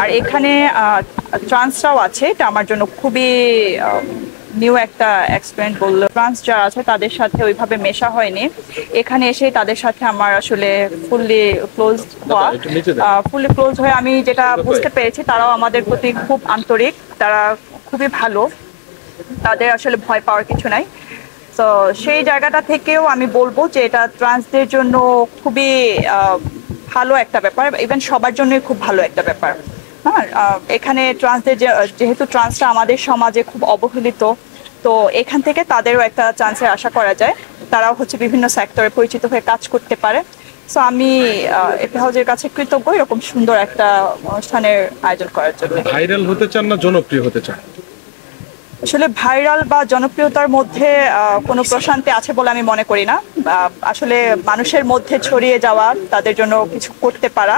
আর এখানে ট্রান্সটাও আছে, এটা আমার জন্য খুবই নিউ একটা এক্সপিরিয়েন্স বললো। ট্রান্স যারা আছে তাদের সাথে ওইভাবে মেশা হয়নি, এখানে এসে তাদের সাথে আমার আসলে ফুললি ক্লোজ হওয়া ফুললি ক্লোজ হয়ে আমি যেটা বুঝতে পেরেছি তারাও আমাদের প্রতি খুব আন্তরিক, তারা খুবই ভালো, তাদের আসলে ভয় পাওয়ার কিছু নাই। তো সেই জায়গাটা থেকেও আমি বলবো যে এটা ট্রান্সদের জন্য খুবই ভালো একটা ব্যাপার, ইভেন সবার জন্যই খুব ভালো একটা ব্যাপার। হ্যাঁ, এখানে ট্রান্সদের যেহেতু ট্রান্সটা আমাদের সমাজে খুব অবহেলিত, তো এখান থেকে তাদেরও একটা চান্সের আশা করা যায়, তারাও হচ্ছে বিভিন্ন সেক্টরে পরিচিত হয়ে কাজ করতে পারে। সো আমি এপি হাউজের কাছে কৃতজ্ঞ এরকম সুন্দর একটা অনুষ্ঠানের আয়োজন করার জন্য। ভাইরাল হতে চান না জনপ্রিয় হতে চান? আসলে ভাইরাল বা জনপ্রিয়তার মধ্যে কোনো প্রশান্তি আছে বলে আমি মনে করি না। আসলে মানুষের মধ্যে ছড়িয়ে যাওয়া, তাদের জন্য কিছু করতে পারা।